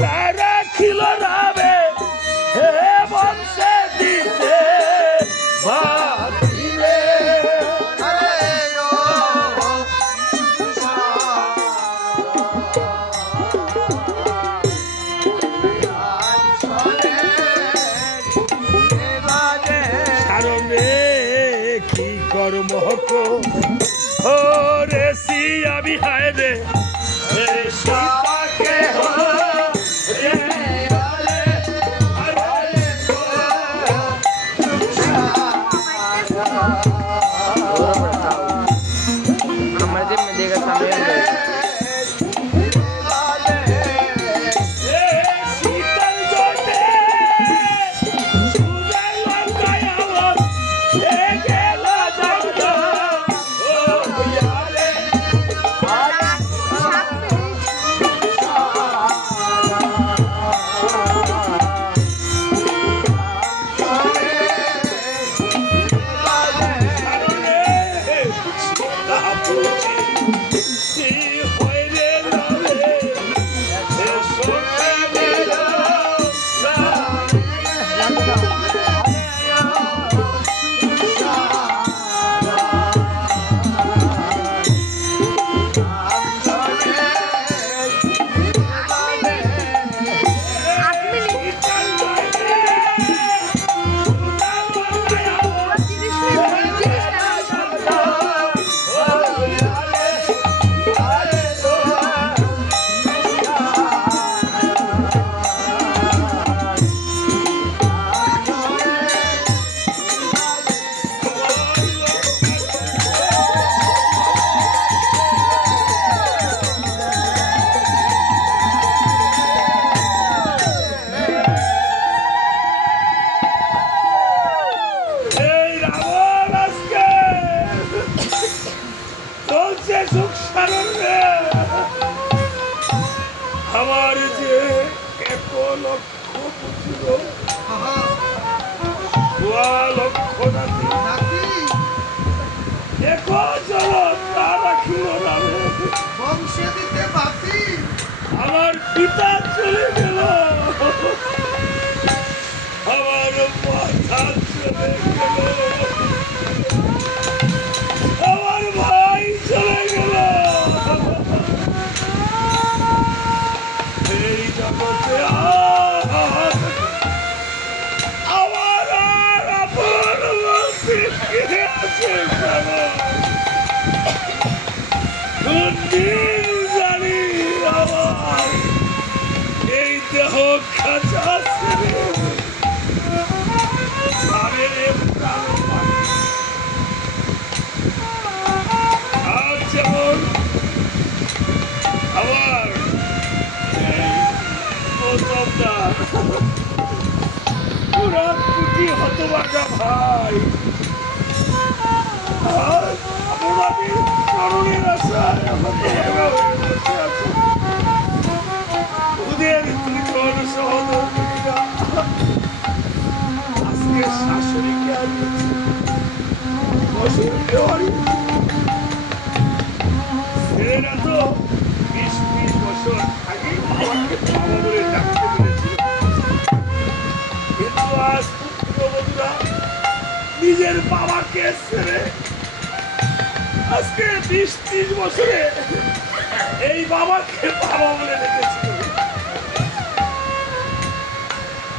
রাখিল রাবে হে বংশে দিতে বাঁধিলে কি কর্ম ও রে সিয়া বিহায় রে সীতাকে আমার যে 1 লক্ষ পুত্র 2 লক্ষ নাতি এখন চলো তা রাখিল নামে বংশে দিতে বাতি আমার পিতা চলে গেল আমার মাথা চলে গেল আমার ভাই চলে গেল এই জগতে আমার আর আপন বলতে কে আছে কোনদিন জানি আমার এই দেহ খাঁচা ছেড়ে আর যেমন আমার পুরা কুটি হতবাগা ভাই আমাদের চরণের আশায় হতবাগা হয়ে বসে আছে ওদের দুজন সহধর্মীরা আজকে শাশুড়িকে হারিয়েছে শ্বশুরকে হারিয়েছে ছেলেরা তো 20 বছর আগে আমাকে বাবা বলে ডাকতে পেরেছিল কিন্তু আজ পুত্রবধূরা নিজের বাবাকে ছেড়ে আজকে 20-30 বছরে এই বাবাকে বাবা বলে ডেকেছিল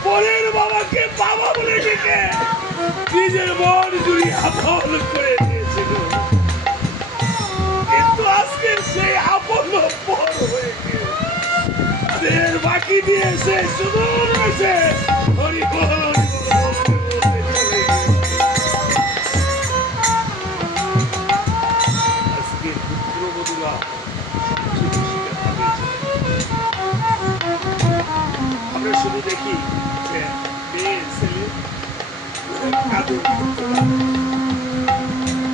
পরের বাবাকে বাবা বলে ডেকে নিজের মন জুড়ি আপন করে দিয়েছিল কিন্তু আজকে সেই আপন পর হয়ে গিয়ে দেহের বাকি দিয়ে সে শুধু রয়েছে হরি বল আজকে পুত্রবধূরা আমরা শুধু দেখি যে মেয়ে ছেলে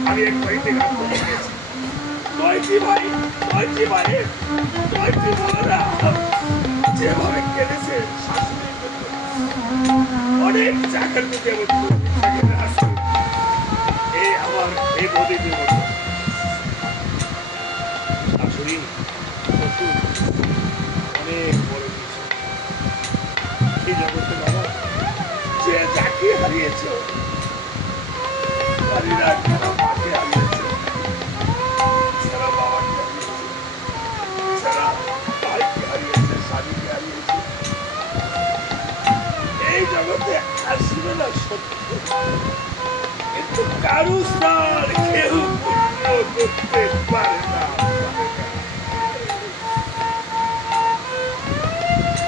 আমি এক বাড়িতে গান করে গেছি 9টি ভাই 9টি ভাইয়ের 9টি বোনেরা যেভাবে কেঁদেছে শাশুড়ির জন্য অনেক চাকর মুখে আসছে এই আমার এই বদিটির মতো শাশুড়ি শ্বশুর অনেক বড় কিছু কি হারিয়েছ? জানি না কেন মাকে হারিয়েছ, ছাড়া বাবাকে হারিয়েছে, ছাড়া ভাইকে হারিয়েছে, স্বামীকে হারিয়েছে। এই জগতে আসবে না সত্য, কিন্তু কারু স্থান কেউ পূর্ণ করতে পারে না।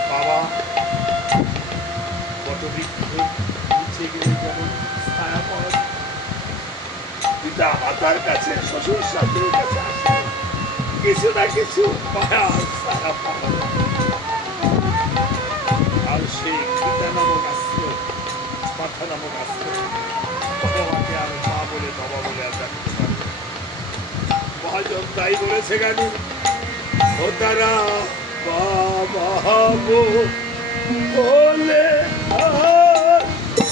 বাবা বটবৃক্ষ নিচে গেলে যেমন ছায়া পড়ে, পিতা মাতার কাছে, শ্বশুর শাশুড়ির কাছে আসে কিছু না কিছু মায়া ছায়া পাওয়া যায়। আর সেই পিতা নামক আশ্র, মাথা নামক আশ্র বাবাকে আর মা বলে বাবা বলে আর ডাকতে পারবে। মহাজন তাই বলেছে কেন, ও তারা বাবা বলে আর কাগবে কাগে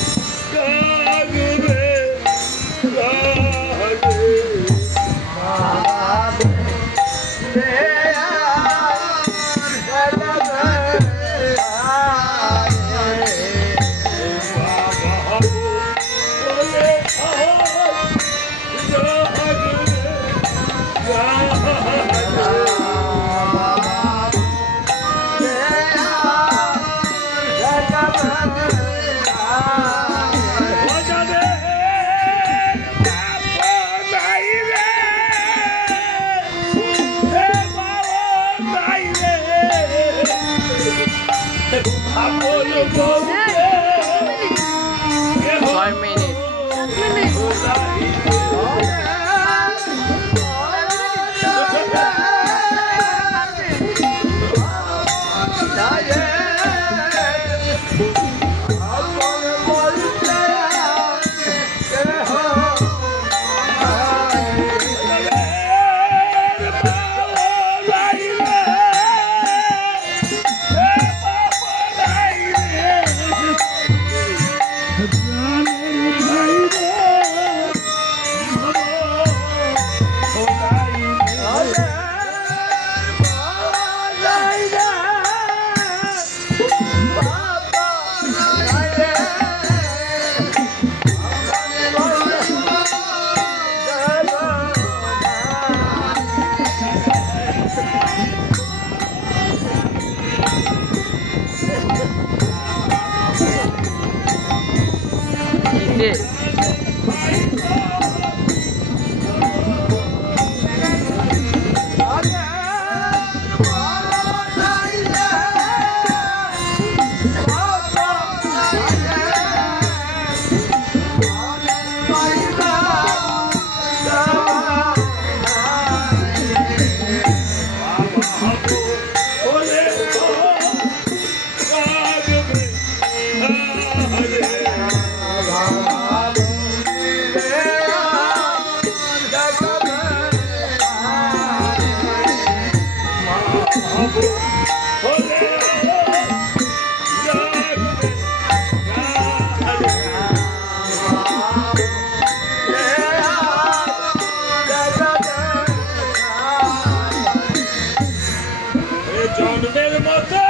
জন্মের মতো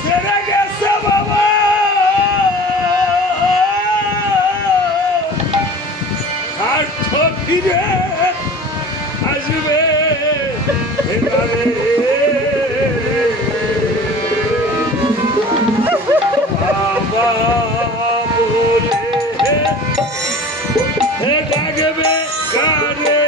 সেরে গেছে বাবা, আর তো ফিরে আসবে এবারে। বাবা বলে ডাকবে কারে,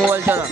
মোবাইল ছাড়া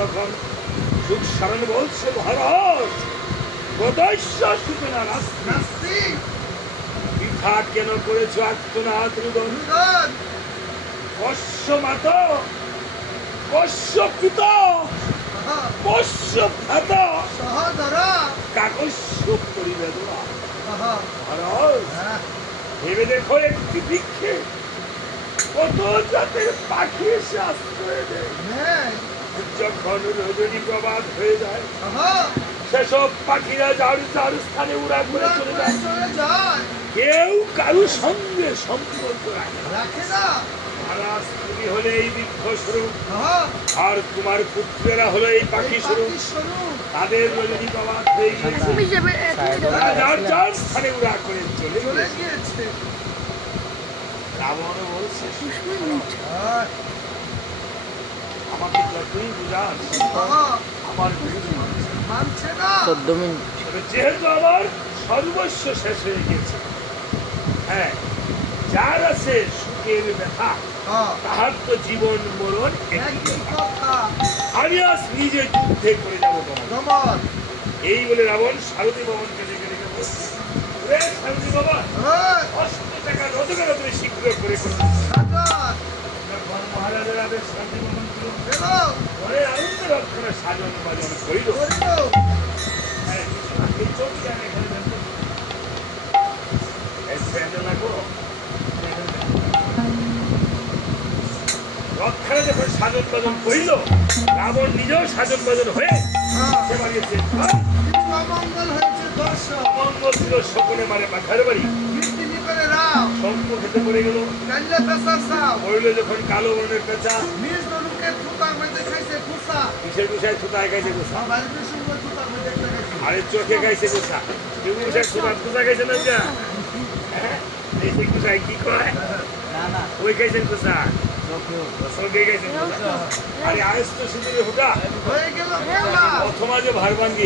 তখন সুখ সারণ বলছে মহারাজ প্রদস্য সূচনা পিঠা কেন করেছ আত্মনাথ রুদন কস্য মাত কস্য পিত কস্য ভ্রাত কাকস্য পরিবেদনা মহারাজ ভেবে দেখো একটি বৃক্ষে কত জাতের পাখি এসে আশ্রয় দেয় যখন রজনী প্রবাদ হয়ে যায় সেসব পাখিরা যার যার স্থানে উড়া ঘুরে চলে যায় কেউ কারোর সঙ্গে সম্পর্ক রাখে না মহারাজ তুমি হলে এই বৃক্ষ স্বরূপ আর তোমার পুত্রেরা হলো এই পাখি স্বরূপ তাদের রজনী প্রবাদ হয়ে গিয়েছে যার যার স্থানে উড়া করে চলে গিয়েছে রাবণ বলছে আমাকে যতই বুঝাস আমার মানছে না 14 মিনিট যেহেতু আমার সর্বস্ব শেষ হয়ে গেছে হ্যাঁ যার আছে সুখের ব্যথা তাহার তো জীবন মরণ আমি আজ নিজে যুদ্ধে করে যাবো তোমার এই বলে রাবণ সারথী ভবনকে ডেকে ডেকে বলছে সারথী বাবা 800 টাকা রোজগার তুমি শীঘ্র করে করো মহারাজের আদেশ শান্তি ভবন ছিল ঘরে আনন্দ রক্ষণের সাজন বাজন করিল রক্ষণে যখন সাজন বাজন করিল রাবণ নিজেও সাজন বাজন হয়ে অমঙ্গল হয়েছে দর্শন অমঙ্গল ছিল শকুনে মারে মাথার বাড়ি কীর্তিনি করে রাম শঙ্খ খেতে পড়ে গেল কাল্লা পেশার সাপ পড়লো যখন কালো বর্ণের পেঁচা নিজ দলুকে থুতার মধ্যে খাইছে খুসা কিসের গুছায় থুতায় খাইছে গোসা বাড়ি বেশি করে থুতার মধ্যে একটা খাইছে আরে চোখে খাইছে গোসা কেউ গুছায় থুতা খাইছে না যা হ্যাঁ এই যে গুছায় কি কয় ওই খাইছেন গোসা চোখে খাইছেন গোসা আরে আয়স তো সিঁদুরে হুটা হয়ে গেল খেলা প্রথমা যে ভার ভাঙ্গি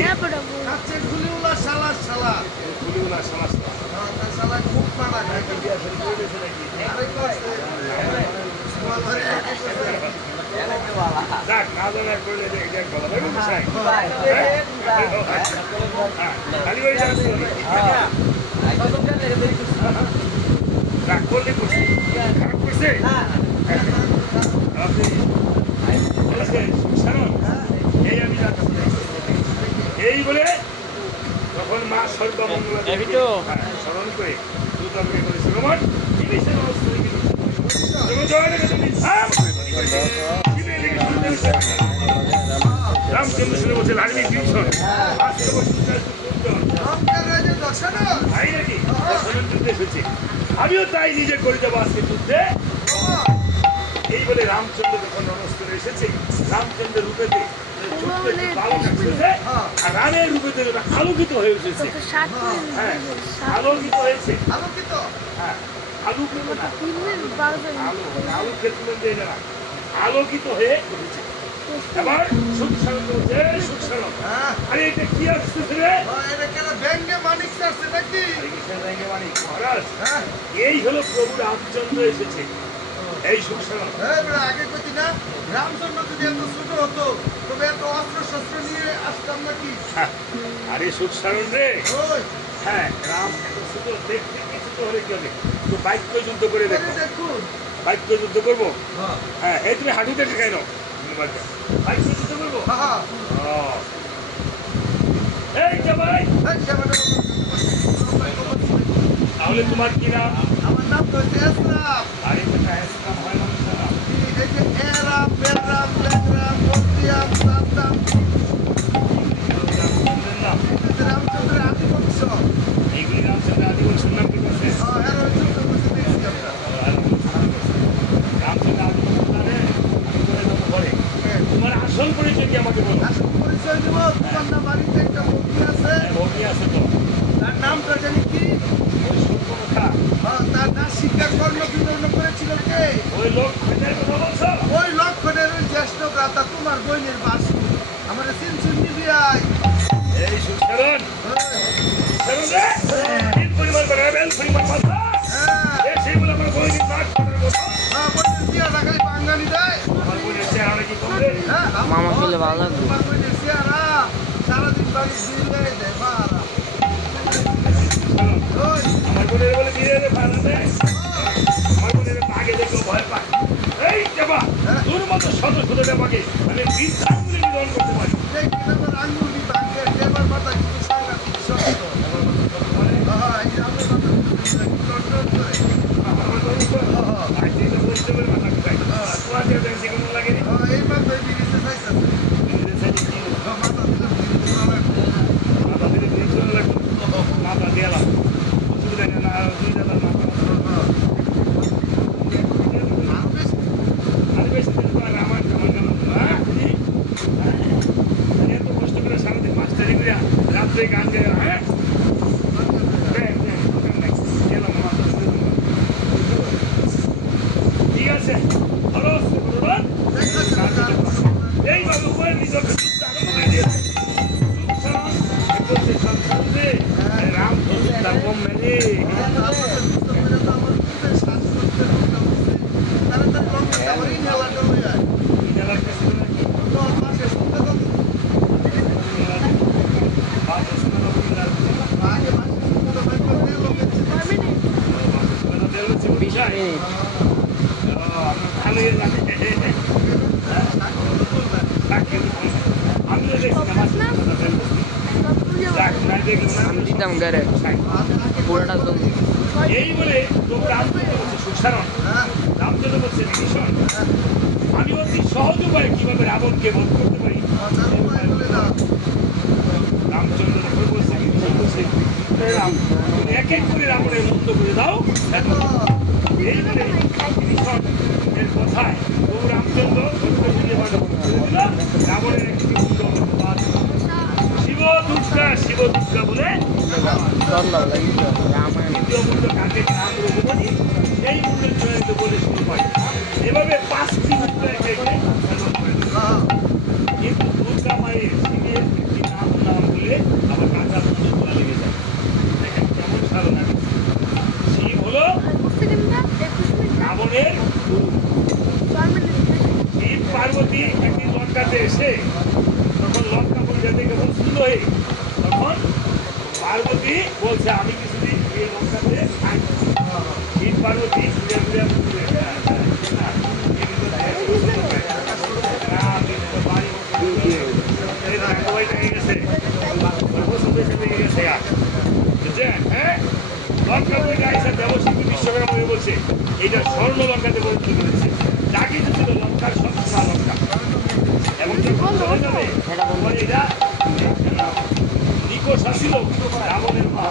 কাছে খুলিউলা শালা শালা গুলিগুলা সমস্যা তার শালা খুব পাড়া খায় বিয়া শুরু করে দিয়েছে নাকি আরে কষ্ট যাক না জানা করলে দেখ ভালো লাগে গোসাই খালি ওই যাচ্ছি রাগ করলে করছি খারাপ করছে আপনি বলেছেন শুনুন এই আমি যাচ্ছি এই বলে তখন মা সর্বমঙ্গলা স্মরণ করে দুর্গাকে বলেছে রোমন জিনিসের অবস্থা রামচন্দ্র শুনে বলছে ধার্মিক ভীষণ লঙ্কার রাজা দর্শন তাই নাকি দশরথ যুদ্ধে এসেছে আমিও তাই নিজে করে যাবো আজকে যুদ্ধে এই বলে রামচন্দ্র যখন রণস্থলে এসেছে রামচন্দ্রের রূপেতে আর রামের রূপেতে আলোকিত হয়ে উঠেছে হ্যাঁ আলোকিত হয়েছে আলোকিত হ্যাঁ আলোকিত না আলো ক্ষেত্রে দিয়ে না আলোকিত হয়ে উঠেছে এবার সুখ সারণ বলছে সুখ সারণ হ্যাঁ আরে এটা কি আসতেছে রে এটা কেন ব্যাঙ্গে মানিক চাচ্ছে নাকি মহারাজ হ্যাঁ এই হলো প্রভু রামচন্দ্র এসেছে এই সুখ সারণ আগে কইতি না রামচন্দ্র যদি এত ছোট হতো তবে এত অস্ত্র শস্ত্র নিয়ে আসতাম নাকি আরে সুখ সারণ রে ওই হ্যাঁ রাম এত ছোট দেখতে কিছু তো হলে কি হবে তো বাক্য যুদ্ধ করে দেখো দেখুন বাক্য যুদ্ধ করবো হ্যাঁ হ্যাঁ এই তুমি হাঁটুতে ঠেকাই নাও বাক্য যুদ্ধ করবো হ্যাঁ এই জামাই তাহলে তোমার কি নাম আমার নাম তো এসরাম আরে কথা ইসলাম হয় মানুষের নাম এই যে এরাম বেরাম লেগরাম বন্দিয়াম সাতাম রামচন্দ্রের নাম রামচন্দ্রের আদি বংশ এইগুলি রামচন্দ্র আদিবংশের নাম কি করছে হ্যাঁ এর ওই ছোট বসে দেখছি আমরা রামচন্দ্র আদিবংশ জানে আমি করে দেবো ঘরে তোমার আসল পরিচয় কি আমাকে বলো আসল পরিচয় দেব তোমার না বাড়িতে একটা বন্ধু আছে ভগ্নি আছে তো তার নামটা জানি কি ওই সূর্যমুখা তার না শিক্ষা কর্ম বিবরণ করেছিল কে ওই লোক খোঁজার কথা বলছো ওই লক্ষণের ওই জ্যেষ্ঠ ভ্রাতা তোমার বইনের বাসু আমার চিনচুন নিবি আয় এই সুসারণ সারণ রে তিন পরিমাণ করে বেল পরিমাণ কথা এই সেইগুলো আমার বই নিয়ে নাক করার কথা বইনের চেহারা খালি বাঙালি দেয় আমার বইয়ের চেহারা কি কমবে মামা খেলে ভালো লাগবে। তোমার বইনের চেহারা সারাদিন বাড়ি দিলে দেয় বাড়া ওই আমার বোনের বলে ধীরে ধীরে ভাড়া দেয় আমার বোনের আগে দেখলেও ভয় পায় এই যাবা তোর মতো শত শত দেবাকে আমি বৃদ্ধাঙ্গুলি নিধন করতে পারি এই কিনামের আঙ্গুলি ভাঙে দেবার মাথা কিন্তু সাংঘাতিক শক্ত হ্যাঁ এই যে আমার মাথা কন্ট্রোল করে আজকে তো বলতে পারে মাথা কোথায় তোমার যে দেখছি কোনো লাগেনি এই মাথায় বিরিতে চাইতেছে মাথা দিলে বিরিতে লাগবে মাথা দিলে দিয়ে চলে লাগবে মাথা দিলাম অসুবিধা নেই না দুই জায়গার মাথা আরো বেশি আমি বেশি দিন পর আমার কেমন হ্যাঁ এত কষ্ট করে সারাদিন মাস্টারি করে রাত্রে গান গাই হ্যাঁ ঠিক আছে খরচ এইভাবে উভয় নিজকে যুদ্ধ আরম্ভ করে দিয়েছে রাম তার কম মেরে জেলার কাছে নাকি বিশ মিনিট আমি দিতাম গাড়ি পুরোটা তো এই বলে তোমরা সুসারণ রামচন্দ্র বলছে ভীষণ আমি অতি সহজ উপায়ে কিভাবে রাবণকে বধ করতে পারি রামচন্দ্র বলছে বলছে তুমি এক এক করে রাবণের মুক্ত করে দাও এইবারে এর কথায় প্রভু রামচন্দ্র রাবণের একটি শিব দুর্গা বলে দ্বিতীয় মূল্য কাকে নাম রঘুপতি সেই মূল্যের জন্য বলে শুরু করে এভাবে 5টি মূল্য কিন্তু দুর্গা মায়ের শিবের একটি নাম বলে আবার কাকা মূল্য তোলা লেগে যায় দেখেন কেমন সাধনা শিব হলো রাবণের শিব পার্বতী একদিন লঙ্কাতে এসে তখন লঙ্কা পরিচয় থেকে সুন্দর হয়ে তখন পার্বতী বলছে আমি কিছুদিন এই লঙ্কাতে থাকবো শিব পার্বতী ঘুরে ঘুরে বলছে এইটা স্বর্ণ লঙ্কাতে পরিণত করেছে যা কিছু ছিল লঙ্কার সব সোনা লঙ্কা এবং এটা নিকষ আসিল রাবণের মা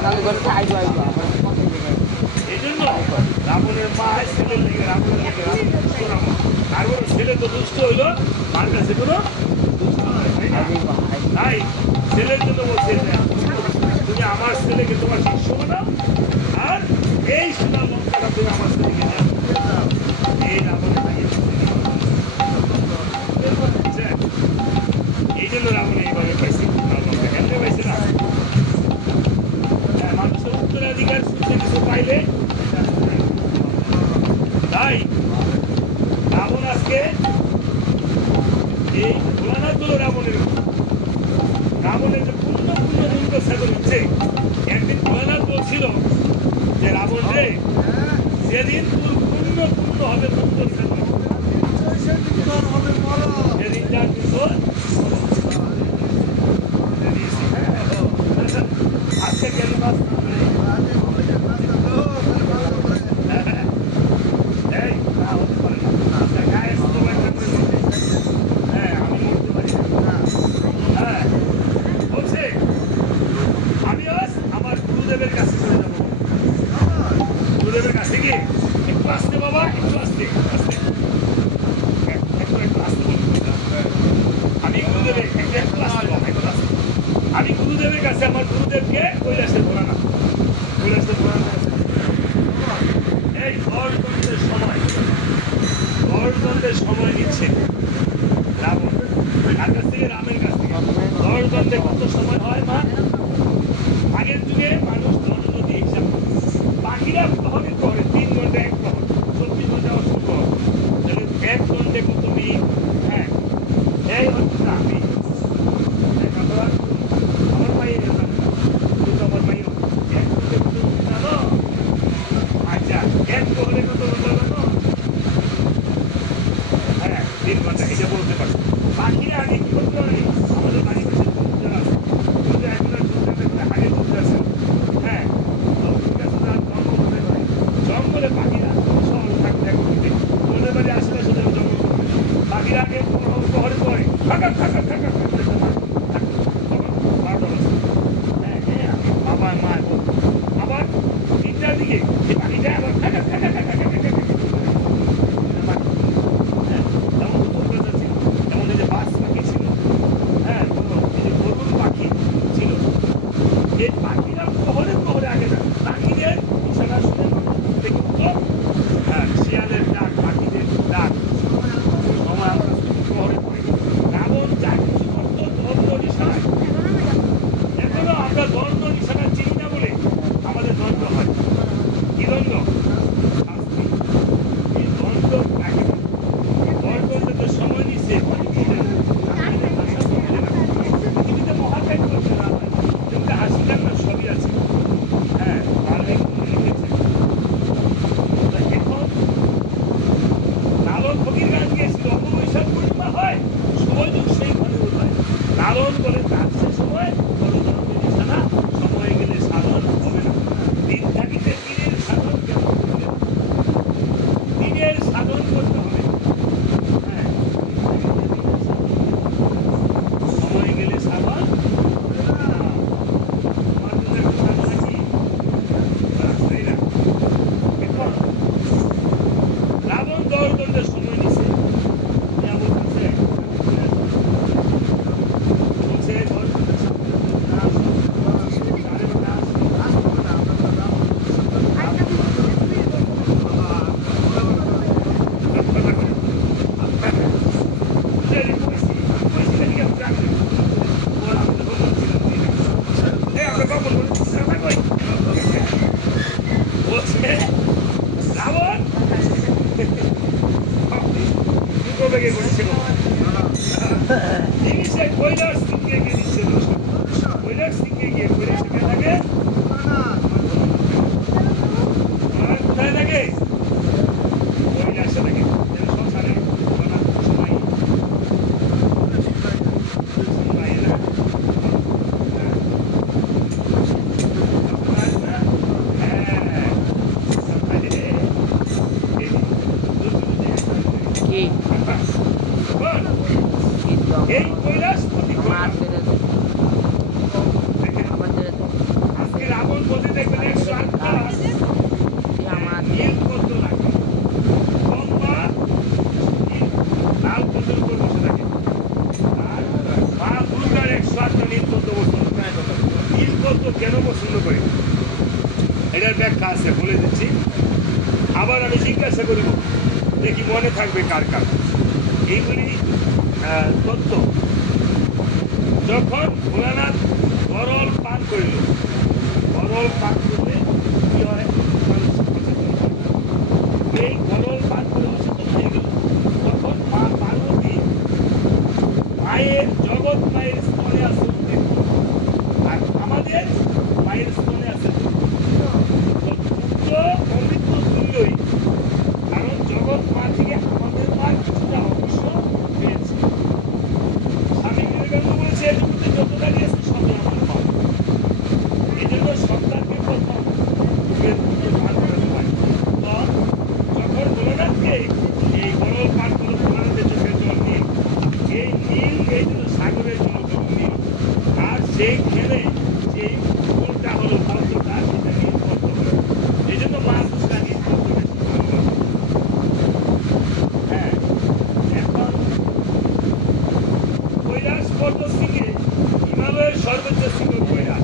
এই জন্য রাবণের মা ছেলের লেগে রাবণের লেগে আর ওর ছেলে তো দুষ্ট হইল মার কাছে কোনো তাই ছেলের জন্য বলছে তুমি আমার ছেলেকে তোমার শিষ্য বানাও আর এই সোনা লঙ্কাটা তুমি আমার ছেলেকে দাও এই রাবণের এই জন্য রাবণ এইভাবে পাইছে লঙ্কা কেমনে পাইছে না মানুষের উত্তরাধিকার সূত্রে কিছু পাইলে তাই রাবণ আজকে এই ভোলানাথ হলো রাবণের যে পূর্ণ দুর্গ সাগর হচ্ছে একদিন ভোলানাথ বলছিল যে রাবণ রে যেদিন তোর পূর্ণ হবে দুর্গ সাগর সেদিন যা কিন্তু আজকে কেন আমি গুরুদেবের কাছে আমার গুরুদেবকে কৈলাসের ঘোরানো এই গড়দ্বন্দ্বের সময় নিচ্ছে রাবণ কার কাছ থেকে রামের কাছ থেকে গড়দ্বন্দ্বে কত সময় হয় মা আগের যুগে মানুষ দণ্ড দিয়ে হিসাব বাকিরা হবে করে 3 ঘন্টা 1 প্রহর 24 ঘন্টা অসম্ভব তাহলে 1 ঘন্টে কত মিনিট হ্যাঁ এই হচ্ছে আমি আমার ভাই আমার ভাই 1 ঘন্টে কত জানো আচ্ছা 1 প্রহরে কত ঘন্টা জানো হ্যাঁ 3 ঘন্টা এটা বলতে পারছি বাকিরা আগে কি করতে পারে আমাদের বাড়ির কাছে দুধ আছে দুধ এখন আগে দুধ আছে হ্যাঁ জঙ্গলে পাখিরা শহর থাকতে ওদের বাড়ি আশেপাশে জঙ্গল পাখিরা আগে প্রহরে পড়ে থাকা বাবা মা আবার 3টার দিকে এই পাখিটা আবার থাকা এই পাখিরা প্রহরে আগে না পাখিদের ইশারা শুনে শিয়ালের ডাক পাখিদের ডাক সময় আমরা প্রহরে পড়ি রাবণ যা কিছু করতো দ্বন্দ্ব নিশানায় এখনো আমরা দ্বন্দ্ব নিশানা চিনি না বলে আমাদের দ্বন্দ্ব হয় কি দ্বন্দ্ব এই দ্বন্দ্ব দ্বন্দ্ব সময় নিচ্ছে পৃথিবীতে মহাকাশ করতে না হয় যেমন হাসিটার না সবই আছে হ্যাঁ লিখেছে এখন লালন ফকির গান গিয়েছিল অবৈশাখ পূর্ণিমা হয় শুভযুগ সেই ঘরে উঠায় লালন বলে তার সে সময় সময় গেলে সাধন হবে না দিন থাকিতে দিনের সাধন কেন বলছে রাবণ দুটো বেগে করেছিল জিনিসে কৈলাস সিংকে গিয়ে দিচ্ছিল কৈলাস সিংকে গিয়ে কৈলাস সিংহে থাকে কোথায় থাকে কৈলাসে থাকে সংসারের সময় কি এই কৈলাস আমার বেড়ে তো আমার বেড়ে তো আজকে রাবণ বলতে দেখবেন 108টা আমার নীল পদ্ম লাগে লম্বা লাল পদ্মের উপর বসে থাকে আর মা দুর্গার 108টা নীল পদ্ম পছন্দ নীল পদ্ম কেন পছন্দ করে এটার ব্যাখ্যা আছে বলে দিচ্ছি আবার আমি জিজ্ঞাসা করিব দেখি মনে থাকবে কার কার এইগুলি তত্ত্ব যখন ভোলানাথ গরল পান করিল গরল পান করলে কি হয় এই গরল পান করে অসুস্থ হয়ে গেল তখন মা পার্বতী মায়ের জগৎ মায়ের স্তনে আছে আর আমাদের মায়ের স্তনে আছে অমৃত তুল্যই কারণ জগৎ মা থেকে আমাদের মা কিছুটা অংশ পেয়েছে স্বামী বিবেকানন্দ বলেছে এর মধ্যে যত দাঁড়িয়েছে সব আমার মা এই জন্য সন্তানকে প্রথম পান করাতে হয় যখন ভোলানাথকে এই গরল পান করে ভোলানাথের চোখের জল নীল এই নীল এই জন্য সাগরের জন্য নীল আর সেই খেলে সেই ফুলটা হলো পদ্মটা সেটা নীল পদ্ম এই জন্য মা দুর্গা নীল পদ্ম বেশি ভালোবাসে হ্যাঁ এখন কৈলাস পর্বত সিংহে হিমালয়ের সর্বোচ্চ শৃঙ্গ কৈলাস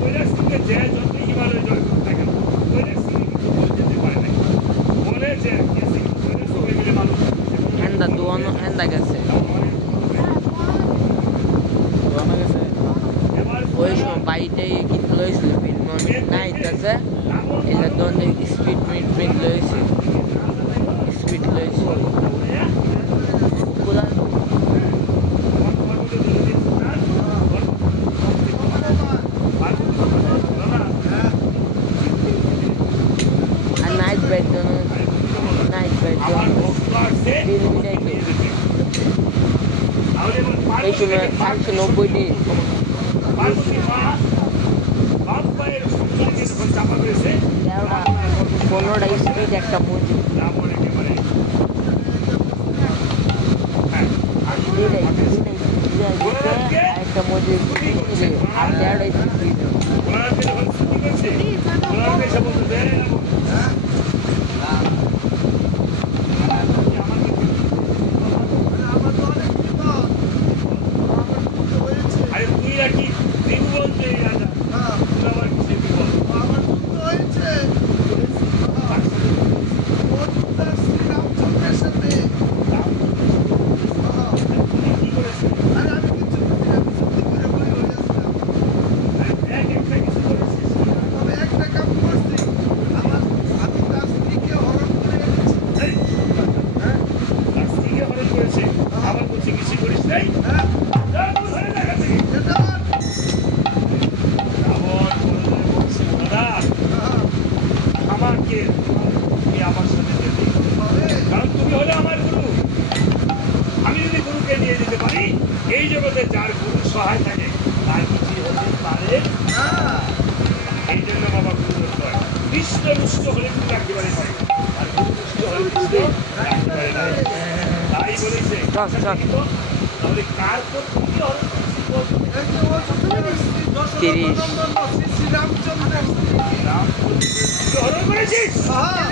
কৈলাস সিংহে যে যত হিমালয় জয় করতে থাকেন কৈলাস সিংহ কিন্তু যেতে পারে নাই বলে যে গেছে কৈলাস সিংহে মিলে মানুষ এন্দা দুয়ানো এন্দা গেছে ওই সময় বাইটাই কিন্তু লইছিল বিলমন নাইতাছে এলা দন্দে স্পিড মিট লইছে স্পিড লইছে কুলা আর নাইট বাইট দন বিল মিটাইতে এই সময় 190 দিন পনেরোটা স্পিড একটা মসজিদ একটা মসজিদ আর 1.5 স্পিড আরে তুই আর কি দিন বলছে রাজা আবার কিছু বল আমার দুধ হয়েছে শ্রীরামচন্দ্রের সাথে কি করেছে আরে আমি কিছু সত্যি করে বই হয়েছিলাম একটা কিছু করেছিস তবে একটা কাম করছি আমি তার স্ত্রীকে হরণ করে এনেছি হ্যাঁ তার স্ত্রীকে হরণ করেছে আবার বলছে কিছু করিস নাই হ্যাঁ যা তুই ধরে দেখা থেকে এটা রাবণ বলছে দাদা আমাকে তুমি আমার সাথে যেতে কারণ তুমি হলে আমার গুরু আমি যদি গুরুকে নিয়ে যেতে পারি এই জগতে যার গুরু সহায় থাকে তার কিছু হতে পারে এই জন্য বাবা গুরু হয় কৃষ্ণ রুষ্ট হলে গুরু রাখতে পারে নাই আর গুরু রুষ্ট হলে কৃষ্ণ রাখতে পারে নাই তাই বলেছে তাহলে কার পত্নী হরণ শ্রীরামচন্দ্রের হরণ করেছিস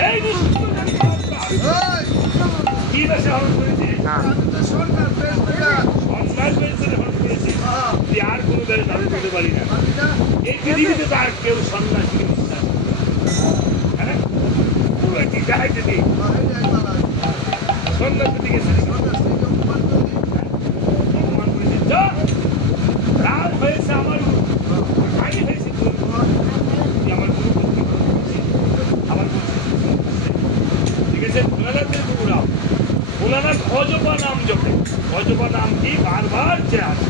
এই দুষ্ট কি বেশে হরণ করেছে না সরকার বেশ বেকার সন্ন্যাস বেশে হরণ করেছে তুই আর কোনো বেশ ধারণ করতে পারি না এই পৃথিবীতে তো আর কেউ সন্ন্যাসীকে বিশ্বাস হ্যাঁ পুরো একটি গায়ে যদি সন্ন্যাসের দিকে অপমান করেছে রাত হয়েছে আমার আগে হয়েছে তুই আমার গুরু আমার অজপা নাম জপে। অজপা নাম কি? বারবার যে আসে।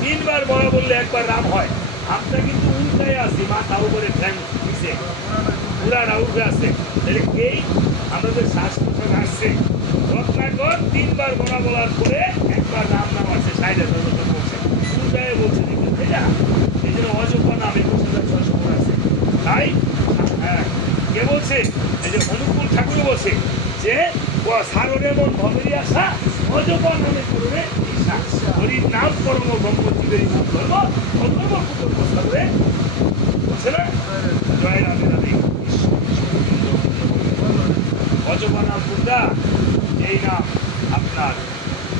3 বার বড় বললে একবার নাম হয়। আমরা কিন্তু উল্টায় আছি, মাথা উপরে ঠ্যাং নিচে, পুরাটা উঠে আছে। তাহলে এই আমাদের শ্বাস প্রশ্বাস আসছে, রত্নাকর 3 বার বড় বলার পরে একবার নাম আসছে, সাইডে বলছে, উল্টায় বলছে, তাই না? এই জন্য অজপা নাম 21,600 আছে। তাই কে বলছে? এই যে অনুকূল ঠাকুর বলছে যে সারণে মন ভবেরই আশা, অজপা নামে করবে ঈশা। হরির নাম কর্ম ব্রহ্মজীবের ধর্ম, অধর্ম কুকুর প্রস্তাবে বলছে না? জয় রামে রামে। অজপা নাম কোনটা? যেই নাম আপনার,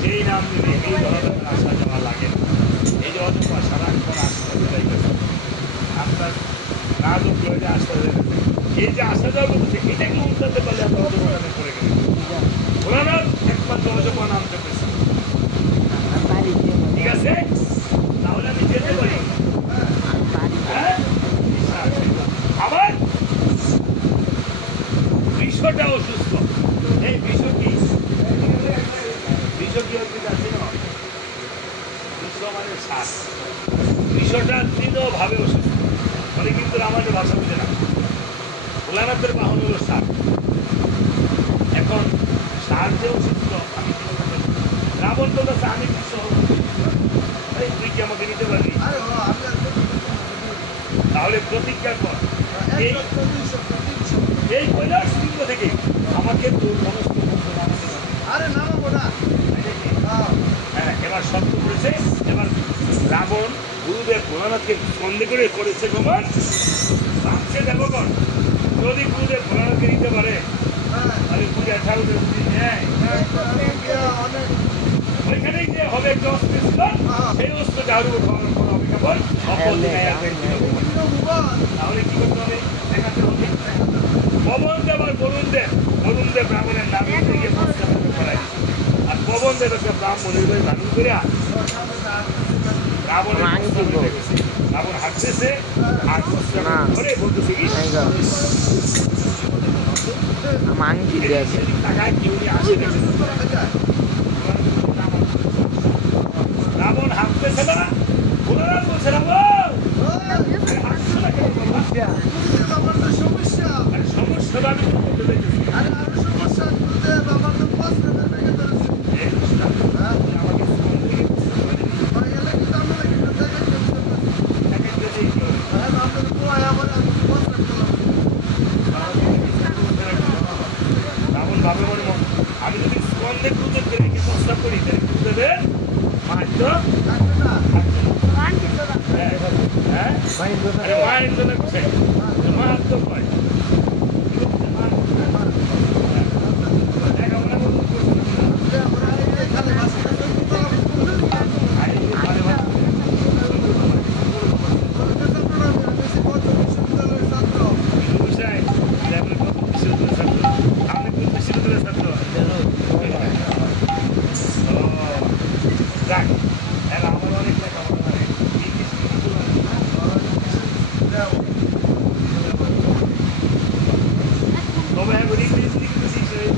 যেই নাম নিলে এই ধরনের আশা যাওয়া লাগে। এই যে অজপা সারাক্ষণ আসতে যাইতেছে, আপনার না যোগ্য হয়ে আসতে যাবে, এই যে আসা যাওয়া করতেছে, এটাকে উল্টাতে পারলে আমরা অজপা নামে করে গেলাম। ভোলানাথ একমাত্র অজপা নাম জপেছে, ঠিক আছে? তাহলে আমি যেতে পারি। হ্যাঁ, আবার বিশ্বটা অসুস্থ। এই বিশ্ব কি? বিশ্ব কি অসুবিধা আছে না? বিশ্ব মানে শ্বাস। বিশ্বটা তৃণভাবে অসুস্থ, মানে কিন্তু আমাদের ভাষা বুঝে না। ভোলানাথের বাহন হলো শ্বাস। এখন শ্বাস যে অসুস্থ, আমি কি বলতে রাবণ তো কাছে আমি বিশ্ব, তুই কি আমাকে নিতে পারবি? তাহলে প্রতিজ্ঞা কর, এই কৈলাস শৃঙ্গ থেকে আমাকে তোর সমস্ত হ্যাঁ, এবার শব্দ করেছে। এবার রাবণ গুরুদেব ভোলানাথকে সন্দেহ করে করেছে ভগবান, ভাবছে দেবগণ যদি গুরুদেব ভোলানাথকে নিতে পারে তাহলে পূজা ঠাকুরের যদি নেয়, ওইখানেই যে হবে একটা অস্ত্র ছিল, সেই অস্ত্র ঝাড়ু খাওয়ানোর কোনো অভিজ্ঞাপন তাহলে কি করতে হবে? দেখাতে হবে। পবন দেব আর বরুণ দেব, বরুণ দেব ব্রাহ্মণের নামে থেকে করাই, আর পবন দেব একটা ব্রাহ্মণের বই ধারণ করে রাবণ হাঁটতেছে আর ধরে বলতেছে টাকায় কেউ আসে দেখে রাবণ হাঁটতেছে না, ভোলানাথ বলছে রাবণ সমস্যাটা আমি করতে দেখেছি। রাবণ ভাবে মনে আমি যদি স্কন্ধে গুরুদেব রেখে প্রস্তাব করি তাহলে গুরুদেবের মাহাত্ম মাহাত্ম না কোথায় মাহাত্ম পায়।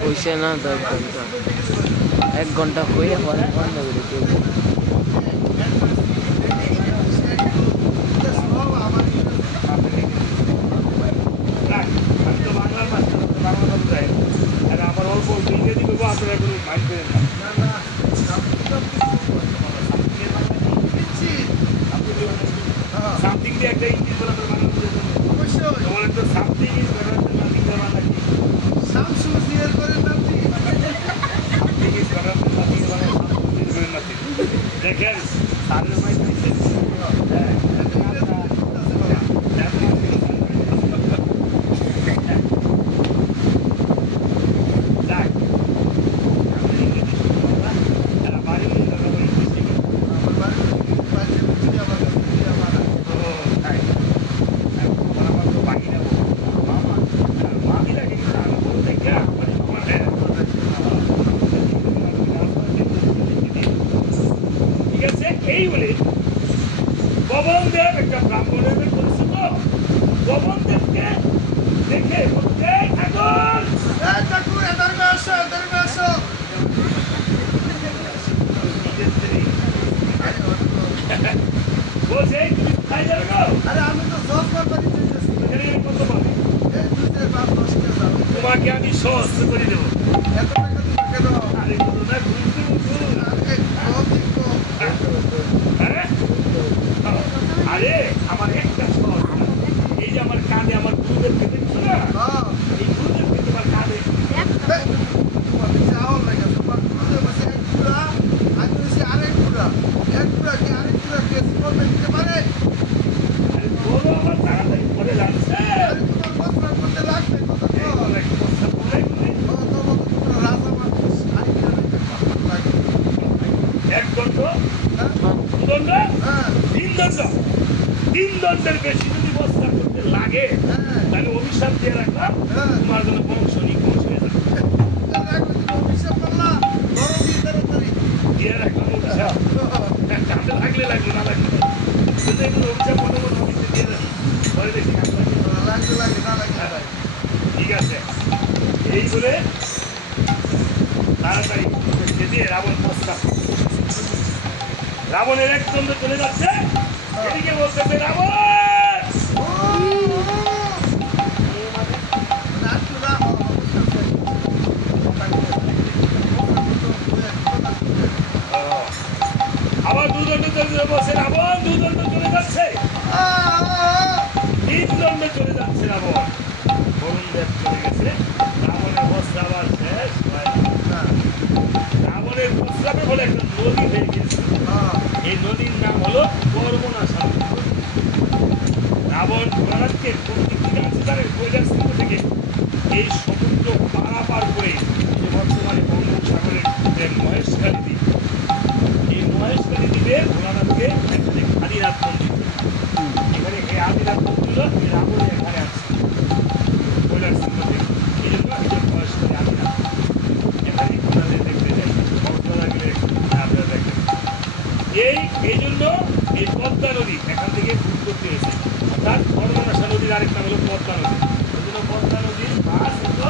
হইছে না 10 ঘন্টা, 1 ঘন্টা হয়ে পরে বন্ধ করে দিয়েছে। আমার অল্প ইংরেজি করবো, আপনারা কোনো মাইন্ড করেন না। সামথিং দিয়ে একটা ইংলিশ বলা বাংলা বলেন তো, something is better than nothing Bangla কি? Something is better than nothing. দেখেন সারের মাইন্ড দিচ্ছে আরে আমি তো জব করতে দিতেছি এখানে কত পাবে এই 2-5-10 টাকা তোমাকে আমি সহস্র করে দেবো এত টাকা দিতে কেন আরে কত না ঘুরতে আরে আমার একটা শখ এই যে আমার কাঁধে আমার গুরুদেব দেখছো না এই গুরুদেবকে তোমার কাঁধে তোমার চাওয়াল লাগে তোমার গুরুদেব বসে এক পুরা আমি বসে আরেক পুরা এক পুরা কি আরেক পুরা কেস করবে দিতে পারে আরে বলো আমার তাড়াতাড়ি পরে যাচ্ছে আরে তোমার বস্ত্র করতে লাগবে কত তো এক বস্তা পরে গেলে তোমরা রাজা মানুষ আরে কি লাগে এক দণ্ড হ্যাঁ দণ্ড হ্যাঁ 3 দণ্ড 3 দণ্ডের বেশি যদি বস্তা করতে লাগে হ্যাঁ তাহলে অভিশাপ দিয়ে রাখলাম হ্যাঁ তোমার জন্য বংশ নিখোঁজ হয়ে যাবে দিয়ে রাখলাম অভিশাপ কাঁধে লাগলে লাগবে না লাগবে না। কিন্তু এগুলো অভিশাপ মনে মনে অফিসে দিয়ে দেন পরে দেখি কাজ লাগে। ঠিক আছে এই বলে তাড়াতাড়ি দিয়ে রাবণ প্রস্তাব রাবণের এক দণ্ড চলে যাচ্ছে এদিকে বলতেছে রাবণ আবার দুদণ্ড চলে বসে রাবণ দুদণ্ড চলে যাচ্ছে 3 দণ্ড চলে যাচ্ছে রাবণ বরুণ দেব চলে গেছে রাবণের অবস্থা আবার শেষ হয় না। রাবণের প্রস্তাবে বলে একটা নদী হয়ে গেছে এই নদীর নাম হলো কর্মনাশা রাবণ ভোলানাথকে কৈলাসপুর থেকে এই সমুদ্র পারাপার করে যে বর্তমানে বঙ্গোপসাগরের যে মহেশখালী দ্বীপ এই মহেশখালী দ্বীপে ভোলানাথকে এখানে আদিনাথ মন্দির এখানে এই আদিনাথ মন্দির এই রাবণ এখানে আছে কৈলাসপুর থেকে এই জন্য মহেশখালী আদিনাথ এখানে আপনাদের দেখতে যাই বর্তমানে গেলে আপনারা দেখবেন এই জন্য এই পদ্মা নদী এখান থেকে উৎপত্তি হয়েছে অর্থাৎ কর্মনাশা নদীর আরেকটা হলো পদ্মা নদী ওই জন্য পদ্মা নদীর মাছ হলো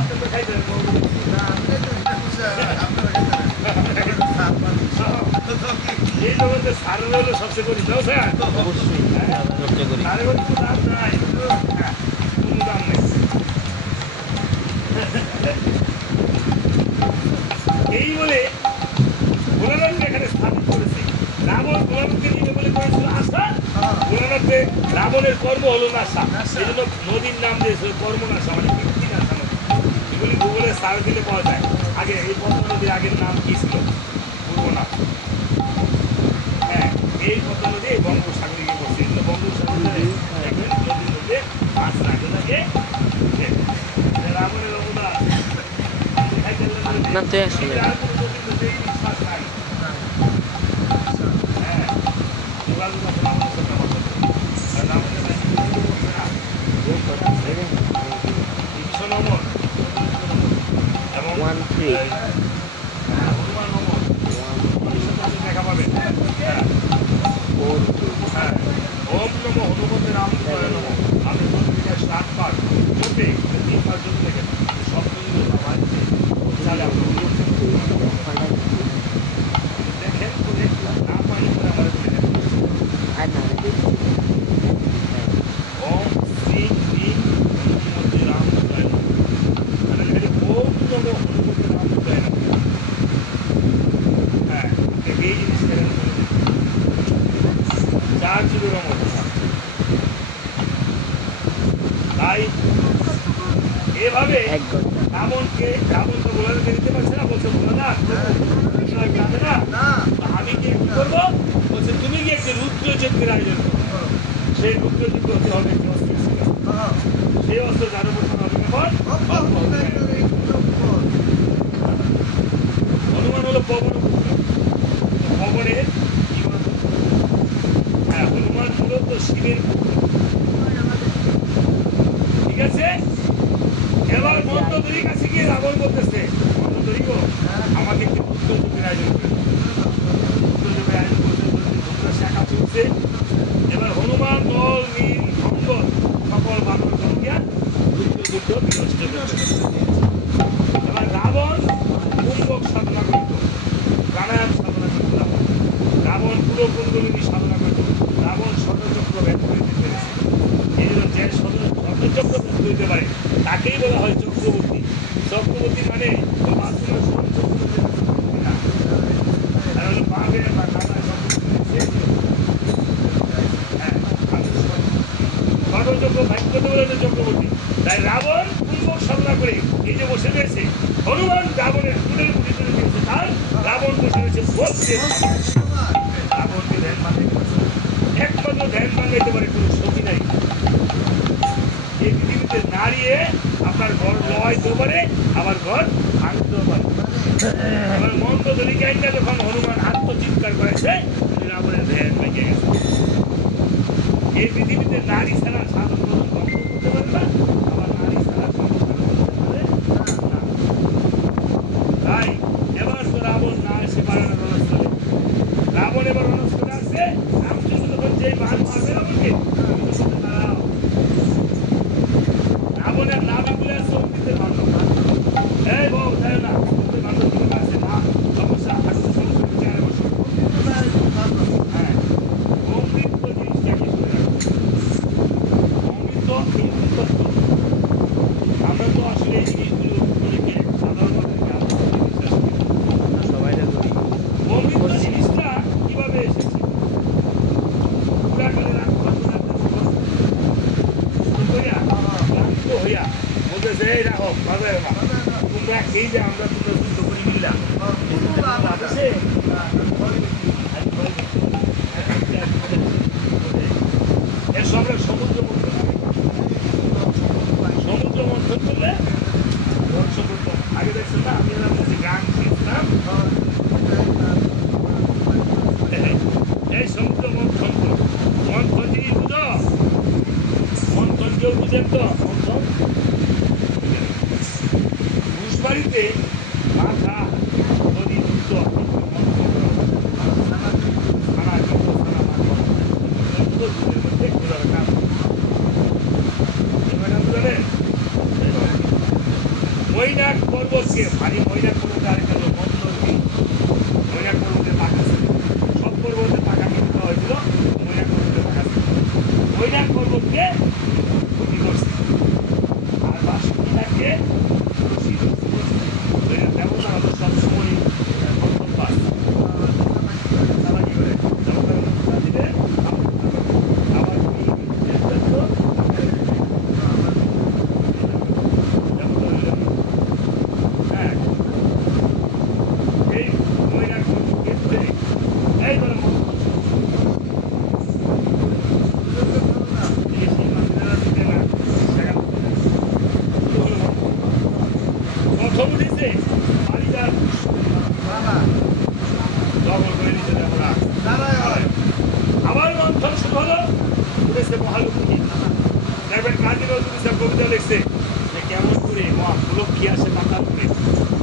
আপনারা খাইতে এই জগতে সারের হলো সবচেয়ে করি দাও স্যার অবশ্যই চর্চা করি সারের হলো কোনো দাম নাই কোনো দাম নেই এই বলে ভোলানাথকে এখানে স্থাপিত করেছে রাবণ ভোলানাথকে নিয়ে বলে করেছিল আশা ভোলানাথে রাবণের কর্ম হলো নাশা এই জন্য নদীর নাম দিয়েছিল কর্মনাশা মানে কীর্তি নাশা নদী এগুলি গুগলে সার্চ দিলে পাওয়া যায় আগে এই পদ্মা নদীর আগের নাম কি ছিল পূর্বনাথ হ্যাঁ এই পদ্মা নদী এই বঙ্গোপসাগরে গিয়ে পড়ছে এই জন্য বঙ্গোপসাগরে নদীর মধ্যে মাছ রাখে থাকে রাবণের অবদান আপনার তো আসলে ওয়ান থ্রি দেখা পাবে ওম নমো হনুমতে রামচন্দ্র নমো আমি 7 পাঠ করতে 3 পাঠ জন্য দেখেন সব চালে আপনার দেখেন না পানি আর না ওম শ্রী হ্রিম হনুমতে রামচন্দ্র মানে ওম নমো হনুমতে রামচন্দ্র হ্যাঁ এই জিনিসটা চার যুগের তাই এভাবে এক ঘন্টা রাবণ তো ভোলানাথকে দিতে পারছে না বলছে ভোলানাথ কাঁদে না আমি কি করবো বলছে তুমি কি একটা রুদ্রযজ্ঞের আয়োজন করবো সেই রুদ্রযজ্ঞ হতে হবে একটি অস্ত্র ছিল সেই অস্ত্র যার উপর হবে কেমন হনুমান হলো পবন পবনের হ্যাঁ হনুমান হলো তো শিবের ঠিক আছে এবার মন্ত্রীর কাছে গিয়ে রাবণ বলতেছে মন্ত্রী গো আমাকে একটু রুদ্রযজ্ঞের আয়োজন করে রুদ্রযজ্ঞের আয়োজন করতে শাখা চলছে এবার হনুমান দল নীল ভঙ্গল সকল বানর গঙ্গিয়া রুদ্রযুদ্ধ বিনষ্ট করতে এবার রাবণ কুম্ভক সাধনা করিত প্রাণায়াম সাধনা করত রাবণ পুরো কুণ্ডলী চক্রবর্তী হইতে পারে, তাকেই বলা হয় চক্রবর্তী। চক্রবর্তী মানে মাসুমের সমান চক্রবর্তী না, আর হলো বাঘের বা কাটা চক্রবর্তী। হ্যাঁ, চক্র ভাগ্য বলে চক্রবর্তী। তাই রাবণ পূর্বক সাধনা করে এই যে বসে রয়েছে, হনুমান রাবণের ফুলের মুড়ি তুলে দিয়েছে, তার রাবণ বসে রয়েছে বলছে রাবণকে ধ্যান বানাইতে পারে, একমাত্র ধ্যান বানাইতে পারে কোনো সতী নাই। এই পৃথিবীতে দাঁড়িয়ে আপনার ঘর লওয়াইতেও পারে, আবার ঘর ভাঙতেও পারে। এবার মন্ত্র দলিকাইটা যখন হনুমান আত্মচিৎকার করেছে, রাবণের ধ্যান ভেঙে গেছে। এই পৃথিবীতে নারী ছাড়া সাধন ধ্বংস করতে পারে না, আবার নারী ছাড়া সংস্কার করতে পারে না। তাই এবার তো রাবণ না এসে পারে না রণস্থলে। রাবণ এবার রণস্থলে আসছে, রামচন্দ্র যখন যেই বান মারবে রাবণকে, দাঁড়াও, রাবণের নাম বলে আসছে অমৃতের ভাণ্ড। এই বউ তাই না, অমৃতের ভাণ্ড তোমার আছে না, সমস্যা হাঁটুতে সমস্যা চেয়ারে বসো। হ্যাঁ, অমৃত জিনিসটা কি করে অমৃত আমরা তো আসলে এই জিনিসগুলো অনেকে সাধারণ সবাই অমৃত জিনিসটা কিভাবে এসেছে? পুরাকালে হইয়া বলতেছে এই রাখো বাজারে না, তোমরা এই যে আমরা তোমরা যুদ্ধ করে মিললাম এর সঙ্গে সমুদ্র মন্থন, সমুদ্র মন্থন করলে বর্ষ করত। আগে দেখছেন না, আমি এলাম যে গান শিখতাম, এই সমুদ্র মন্থন মন্থন জিনিস বুঝো, মন্থন কেউ বুঝেন তো? মন্থন ঘুষবাড়িতে মাথা নদী মুক্ত মৈনাক পর্বতকে ভারী মৈনাক পর্বতে আরেকটা মন্থন, মৈনাক পর্বতের পাকা ছিল, সব পর্বতে পাকা কিনতে হয়েছিল, মৈনাক পর্বতের পাকা ছিল। মৈনাক পর্বতকে ক্ষতি করছে, আর বাসুকিটাকে রশি করছে। দেবতা হলো সবসময় প্রথম পাস, তারা কি করে দেবতা দিলে আবার হ্যাঁ, এই মহিলার ক্ষেত্রে এই বলে প্রথম উঠেছে বাড়িটার দখল করে নিতে আমরা আবার মন্থন শুরু হলো, উঠেছে মহালক্ষ্মী। দেখবেন কাজী নজরুল ইসলাম কবিতা লিখছে যে কেমন করে মহালক্ষ্মী আসে মাথা উপরে,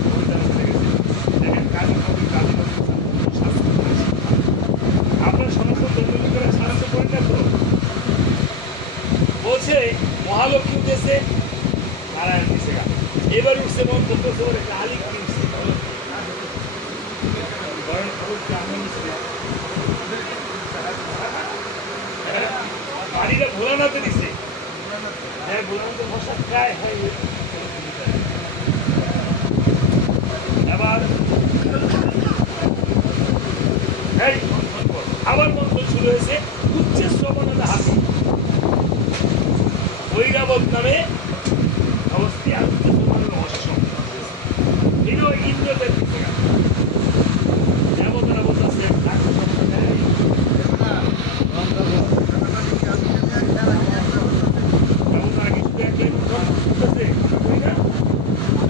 কবিতা লিখে গেছে। দেখেন কাজী নজরুল ইসলাম শাস্ত্র করেছে, আপনার সনাতন ধর্মীয় শাস্ত্র করেন না তো? বলছে মহালক্ষ্মী উঠেছে, নারায়ণ দিছে গা, এবার উঠছে মন্ত্র করছে বলে কালী কিনছে বাড়িটা ভোলানাতে দিছে, হ্যাঁ ভোলানাতে ভাষা প্রায় হয়। এবার এই আবার মন্ত্র শুরু হয়েছে, উচ্চে শ্রবণাতে হাসি ঐরাবত নামে অবস্থি, আর উচ্চে শ্রবণের অবশ্য এগুলো ইন্দ্রদের দিচ্ছে দেবতারা বলতেছে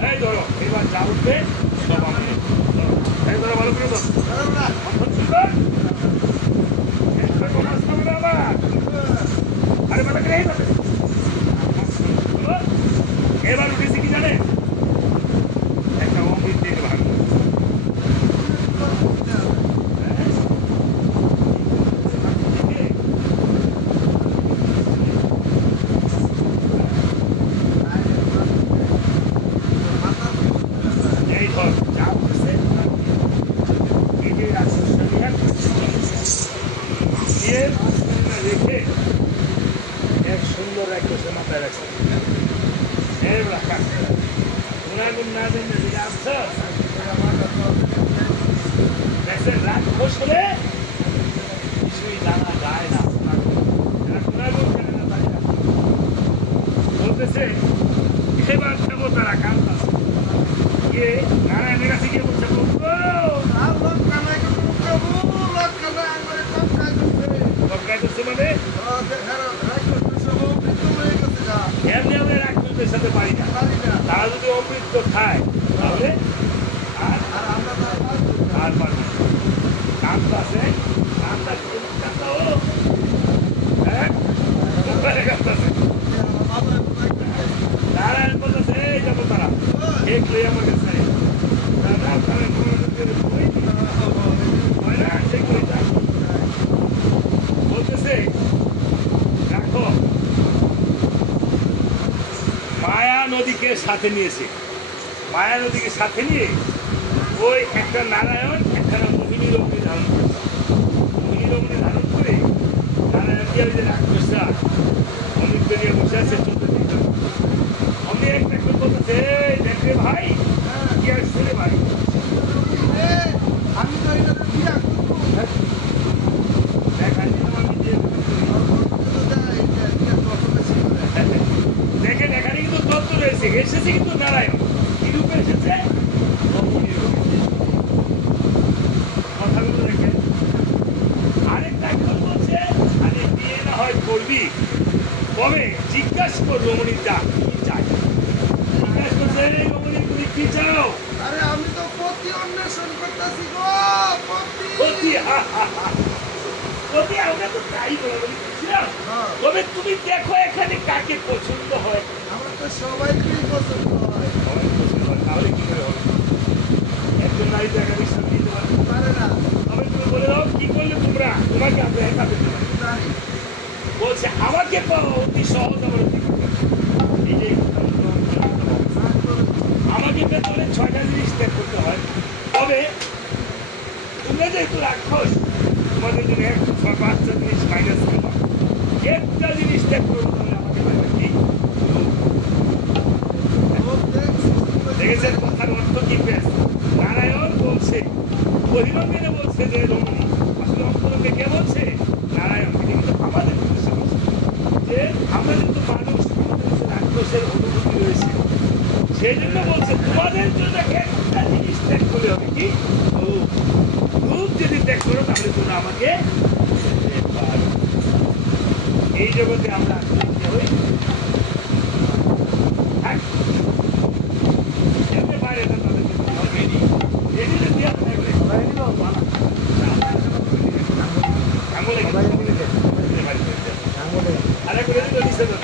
এই ধরো এবার যা উঠবে সব আমি ধরো ভালো করে আরে ভালো করে এবার উঠেছে কি জানে, একটা অমৃত দিয়ে ভাগ সুন্দর রাক্ষসের মাথায় রাখছে গুণাগুণ না জেনে দিকে আসছ দেখছেন রাক্ষস হলে কিছুই জানা যায় না গুণাগুণ জানে না তাই না বলতেছে এবার দেবো তারা কান্দাছে গিয়ে নারায়ণের কাছে গিয়ে বলছে মানে এমনি আমরা রাক্ষসদের সাথে পারি না তারা যদি অমৃত খায় তাহলে আর পারবে কান্দ আছে নারায়ণ বলতেছে এই যাবো তারা এক লই আমার কাছে বলতেছে রাখো মায়া নদীকে সাথে নিয়েছে মায়া নদীকে সাথে নিয়ে ওই একটা নারায়ণ একটা মোহিনী রমণী ধারণ করেছে মোহিনী রমণী ধারণ করে নারায়ণ দিয়ে যে রাক্ষসরা অমৃত নিয়ে বসে আছে 14 দিন আমি একটা বলতেছে দেখবে ভাই কি আসছে রে ভাই আমি তো এটা বিয়া করবো দেখেন এখানে কিন্তু তত্ত্ব রয়েছে এসেছে কিন্তু নারায়ণ কি রূপে এসেছে কথাগুলো দেখেন আরেকটা বলছে আরে বিয়ে না হয় করবি কবে জিজ্ঞাসা কর রমণীটা কি চাই জিজ্ঞাসা করছে রমণী তুমি কি চাও আরে আমি তো পতি অন্বেষণ করতেছি গো পতি পতি আমরা তো তাই বলি বুঝছিলাম তবে তুমি দেখো এখানে কাকে পছন্দ হয় আমার তো সবাইকেই পছন্দ হয় সবাই পছন্দ হয় তাহলে কি করে হবে একজন নারী তো একাধিক স্বামী দিতে পারে না তবে তুমি বলে দাও কি করলে তোমরা তোমাকে আমরা একা পেতে পারি জানি বলছে আমাকে পাওয়া অতি সহজ আমার এই যে আমাকে পেতে হলে 6টা জিনিস ত্যাগ করতে হয় তবে তোমরা যেহেতু রাক্ষস তোমাদের জন্য 5টা জিনিস মাইনাস করলাম একটা জিনিস ত্যাগ করবো তাহলে আমাকে পাবে কি দেখেছেন কথার অর্থ কি বেশ নারায়ণ বলছে বহিরঙ্গিনে বলছে যে রমণী আসলে অন্তরকে কে বলছে নারায়ণ কিন্তু আমাদের উদ্দেশ্যে বলছে যে আমরা কিন্তু মানুষ রাক্ষসের অনুভূতি রয়েছে সেই জন্য বলছে তোমাদের জন্য একটা জিনিস ত্যাগ করলে হবে কি রূপ যদি ত্যাগ করো তাহলে তোমরা আমাকে এই জগতে আমরা হই বাইরে আরে করে দিল দিছে তো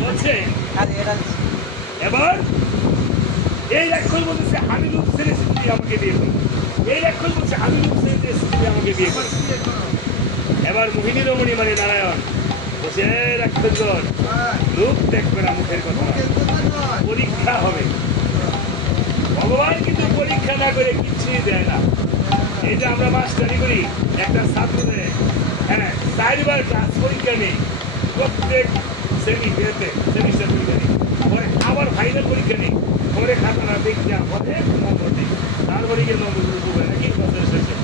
বলছে এবার এই রাক্ষস বলতেছে আমি রূপ ছেড়ে তুমি আমাকে বিয়ে করো এই রাক্ষস বলছে আমি রূপ ছেড়ে তুমি আমাকে বিয়ে করো এবার মোহিনী রমণী মানে নারায়ণ বলছে রাক্ষসগণ রূপ দেখবে না মুখের কথা পরীক্ষা হবে ভগবান কিন্তু পরীক্ষা না করে কিচ্ছুই দেয় না এই যে আমরা মাস্টারি করি একটা ছাত্রদের হ্যাঁ 4বার ক্লাস পরীক্ষা নেই প্রত্যেক সেমিস্টার পরীক্ষা নেই পরে আবার ফাইনাল পরীক্ষা নেই পরে খাতাটা দেখতে পরে নম্বর নেই তারপরে গিয়ে নম্বর উপরে নাকি বছর শেষে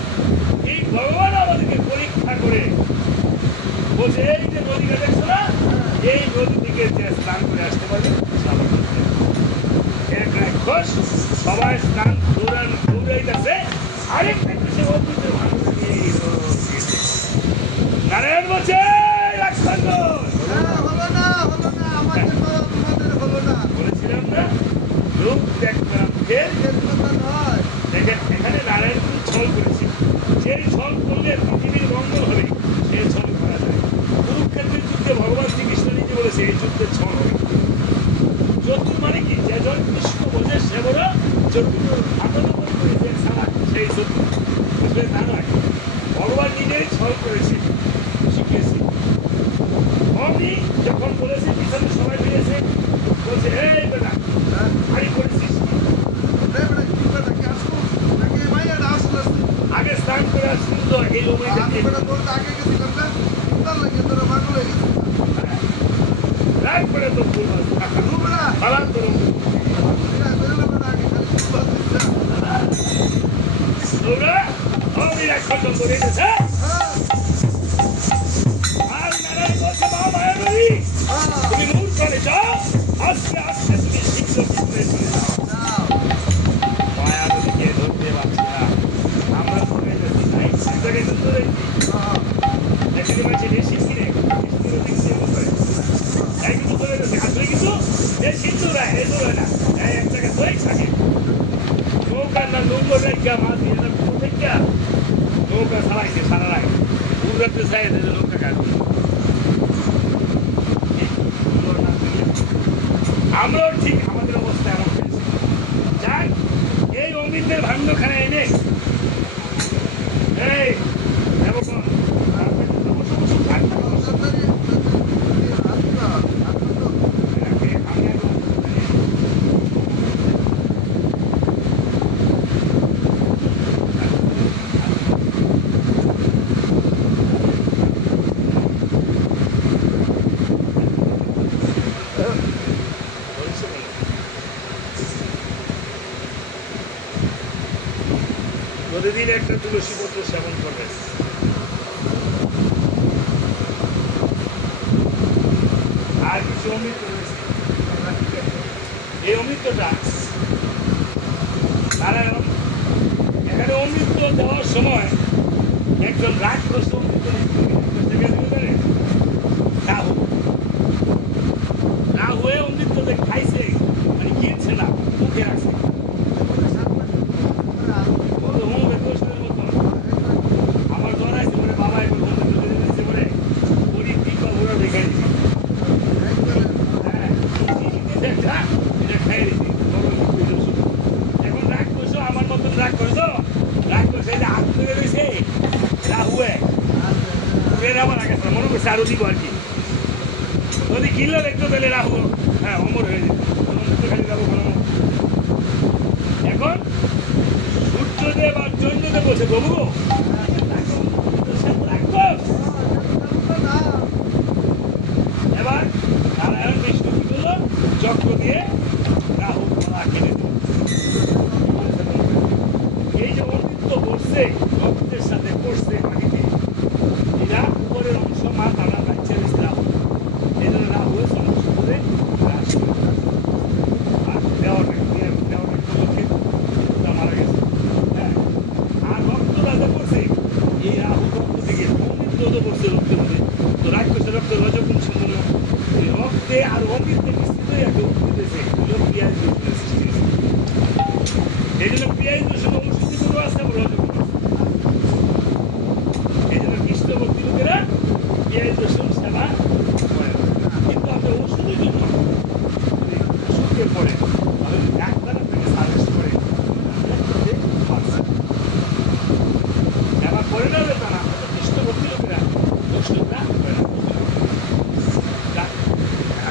এই ভগবান আমাদেরকে পরীক্ষা করে বলছে এই যে নদীটা দেখছো না এই নদী থেকে যে স্নান করে আসতে পারবে এক রাক্ষস সবাই স্নান দৌড়াইতেছে আরেকটা সে অদ্ভুতের মানুষ নারায়ণ বলছে রাক্ষস হলো না আমাদের হলো না বলেছিলাম না রূপ দেখবে নয় দেখেন এখানে নারায়ণ কিন্তু ছল করেছে সেই ছল করলে পৃথিবীর মঙ্গল হবে সেই ছল করা যায় কুরুক্ষেত্রের যুদ্ধে ভগবান শ্রীকৃষ্ণ নিজে বলেছে এই যুদ্ধের ছল হবে চতুর মানে কি যেজন কৃষ্ণ বোঝে সে বড় চতুর আপনাদের করেছে সারা সেই চতুর বুঝলে তা নয় ভগবান নিজেই ছল করেছে শিখিয়েছে অমনি যখন বলেছে পিছনে সবাই ফিরেছে বলছে এই বেটা হারি করেছিস কি সুন্দর এই অমৃত আমি বেটা তোর আগে গেছিলাম না তার লাগে তোর পাগল হয়ে গেছে রাগ করে তো ফুল রুবরা বাবা তোর এরা বেরোলে বেটা আগে খালি ফুল দিচ্ছে তোরা অমৃত খতম করে দিয়েছে হ্যাঁ আর নারায়ণ বলছে মা মায়াবী তুমি মূল করে যাও আস্তে আস্তে তুমি শীঘ্র ভিতরে চলে যাও মায়াবীকে ধরতে পারছি না আমরা ধরে যাচ্ছি নাই জায়গায় তো ধরে দেখতে পাচ্ছি যে শিখিরে শিখিরে দেখতে হবে তাই কিন্তু ধরে যাচ্ছে আসলে কিন্তু যে সিন্ধুরা এ ধরে না এই এক জায়গায় ধরে থাকে নৌকার না নৌকো রেখা মাছ দিয়ে না পুরো থেকে নৌকা চালাইছে সারা রায় উড়াতে চাই নৌকা কাটবে আমরাও ঠিক আমাদের অবস্থা এমন হয়েছে যাক এই অমিতদের ভাণ্ডখানে এনে এই দেবগণ প্রতিদিন একটা তুলসী পত্র সেবন করবেন আর কিছু অমৃত রয়েছে এই অমৃতটা নারায়ণ এখানে অমৃত দেওয়ার সময় একজন রাক্ষস অমৃত রাহু রাহুয়ে অমৃত খাইছে মানে গিয়েছে না মুখে রাখছে আমার জ্বর আছে বলে বাবা একটু দিয়েছে বলে ওরই টিপা ওরা দেখাই দিচ্ছে হ্যাঁ এটা খাই দিচ্ছি এখন রাগ করছো আমার মতন রাগ করছো রাগ করছে যে হাত ধরে রয়েছে রাহুয়ে পুরের আমার আগে মনে করছে আরো দিব আর কি যদি কিনলো দেখতো তাহলে রাহু হ্যাঁ অমর হয়ে যেত খালি যাবো এখন সূর্যদেব আর চন্দ্রদেব বলছে বাবু এবার নারায়ণ বিষ্ণু কি করলো চক্র দিয়ে রাহু গলা কেটে দিল এই যে অমৃত বসছে রক্তের সাথে পড়ছে পানিতে এরা উপরের অংশ মা তারা বাচ্চা হয়েছে রাহু এই জন্য রাহু সমস্ত করে আর দেওয়াটা মারা গেছে হ্যাঁ আর রক্ত রাজা পড়ছে এই রাহু রক্ত থেকে অমৃত পড়ছে রক্তের মধ্যে তো রাক্ষসের রক্ত রজগুণ সম্পন্ন রক্তে আর অমৃতে মিশ্রিত একটা উদ্ভিদ হয়েছে পিঁয়াজ সৃষ্টি হয়েছে এই জন্য পিঁয়াজ রসুন অনুষ্ঠিত করে আছে রজগুণ এই জন্য কৃষ্ণ ভক্তি লোকেরা পিঁয়াজ রসুন সেবা করে কিন্তু আপনার ওষুধের জন্য ওষুধকে পড়ে তাহলে ডাক্তার আপনাকে সাজেস্ট করে সেবা করে না তা না কৃষ্ণ ভক্তি লোকেরা ওষুধটা করে না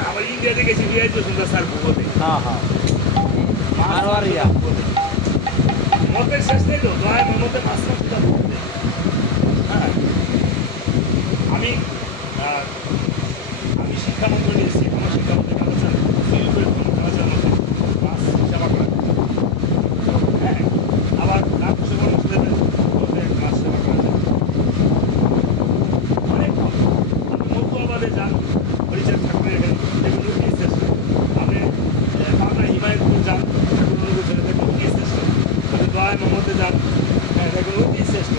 আবার ইন্ডিয়াতে গেছি পিঁয়াজ রসুনটা স্যার ভূগোলে মতের শেষ নেই তো দয়া মতে মাছ মাছটা ভুগতে হ্যাঁ আমি শিক্ষামন্ত্রী এসেছি আমার শিক্ষামন্ত্রী কালাচার কালাচার মধ্যে মাছ সেবা করা হ্যাঁ আবার রাক্ষস মানুষদের মধ্যে মাছ সেবা করা যায় অনেক আপনি মধ্যবাদে যান হরিচাঁদ ঠাকুরের এখানে দেখুন অতি শ্রেষ্ঠ আপনি পাবনা হিমায়তপুর যান দেখুন অতি শ্রেষ্ঠ আপনি দয়া মধ্যে যান হ্যাঁ দেখুন অতি শ্রেষ্ঠ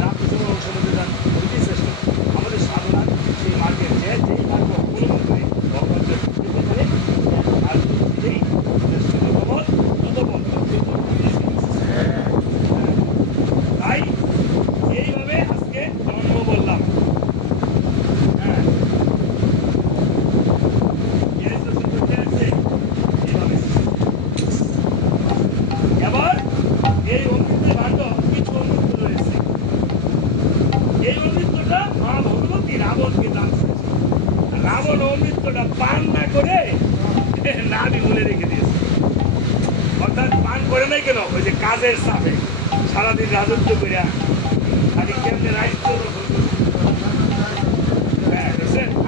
রামকৃষ্ণ অংশের মধ্যে যান অতি শ্রেষ্ঠ আমাদের সাধনা সেই মার্গের যে যেই মার্গ অবলম্বন করে ভগবানকে পেতে পারে আর দিলেই শ্রেষ্ঠ ভগবত ততপথ তাই এইভাবে আজকে জন্ম বললাম হ্যাঁ এবার এই অমৃতের ভাণ্ড কিছু অমৃত রয়েছে এই অমৃতটা মা ভগবতী রাবণকে দান করেছে রাবণ অমৃতটা পান না করে নাভি মুলে রেখে দিয়েছে অর্থাৎ পান করে নাই কেন ওই যে কাজের চাপে সারাদিন রাজত্ব করিয়া আমি কেমনে রাইট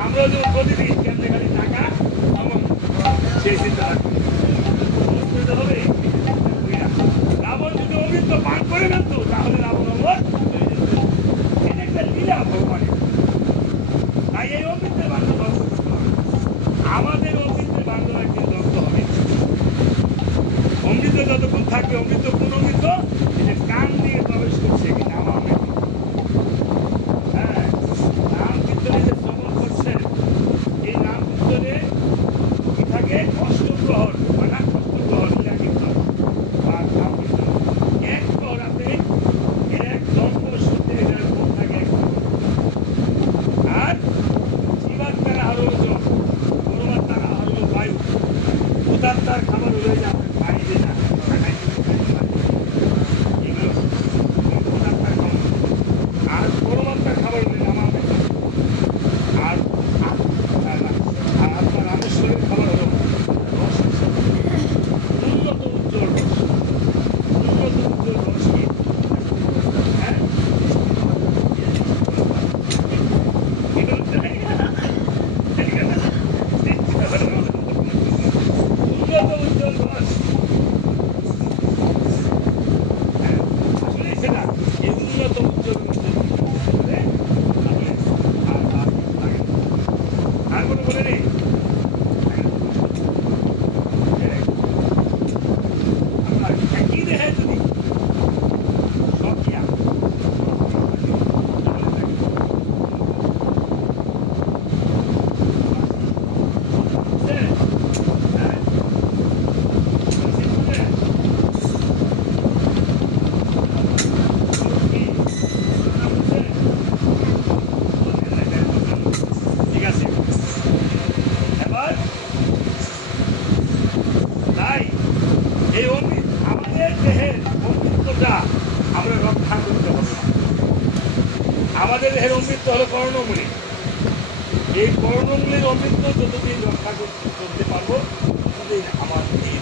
আমরা যখন প্রতিদিন কেমনে খালি টাকা আমার সেই চিন্তা রাখবো হবে রাবণ যদি অমৃত পান করে না তো তাহলে রাবণ অমর এটা একটা লীলা ভগবানের তাই এই অমৃতের বান্ধব আমাদের অমৃতের বান্ধব একদিন দগ্ধ হবে অমৃত যতক্ষণ থাকবে অমৃত কোন অমৃত এটা কান দিয়ে প্রবেশ করছে কিনা আমার হ্যাঁ নাম কীর্তনে যে শ্রবণ করছেন এই নাম কীর্তনে কি থাকে অষ্টপ্রহর মানে অষ্টপ্রহর লীলা কীর্তন আর নাম কীর্তন এক প্রহরাতে এক দণ্ড শুনতে এটার গুণ থাকে আর জীবাত্মার আরো জন পরমাত্মার আরো বায়ু উদাত্মার খাবার হয়ে যাবে বাইরে না আর পরমাত্মার খাবার হলে নামাবে আর আপনার রামেশ্বরের খাবার হলো উন্নত উজ্জ্বল রস উন্নত উজ্জ্বল রস কি হ্যাঁ এটা হচ্ছে উন্নত উজ্জ্বল রস আসলে সেটা এই উন্নত উজ্জ্বল আর কোনো বলে নেই আপনার একই দেহে যদি সব কি ঠিক আছে এবার তাই এই অমৃত আমাদের দেহের অমৃতটা আমরা রক্ষা করতে হবে আমাদের দেহের অমৃত হলো কর্ণমূলী এই কর্ণমূলীর অমৃত যতদিন রক্ষা করতে পারবো ততদিন আমার এই